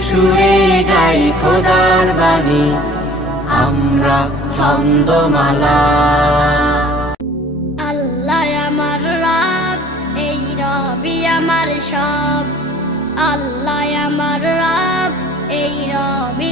সুরে গাই খোদার বাণী। আমরা ছন্দমালা। আল্লাহ আমার রব, এই রবি আমার সব। আল্লাহ আমার রব, এই রবি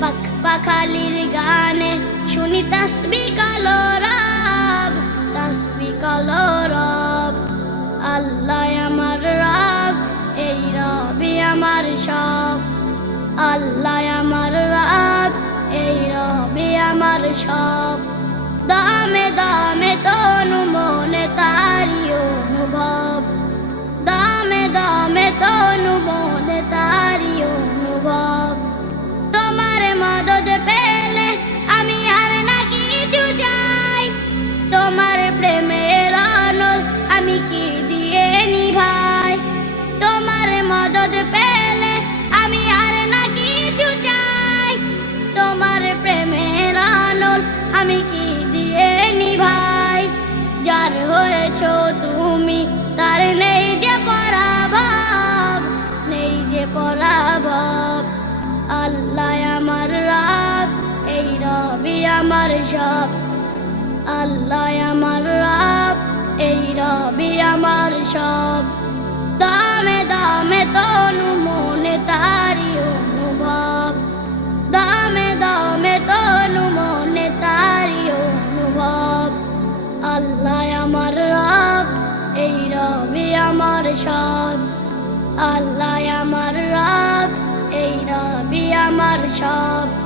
পাখ পাখালির গানে শুনি তসবি কালো রব, তসবি কালো রব। আল্লাহ আমার রব, এই রবি আমার সব। আল্লাহ আমার রব, এই রবি আমার সব। আমার সব। আল্লাহ আমার রব, এই রবি আমার সব। দামে দামে তনু মনে তারি অনুভব। দামে দামে তনু মনে তারি অনুভব। আল্লাহ আমার রব, এই রবি আমার সব। আল্লাহ আমার রব, এই রবি আমার সব।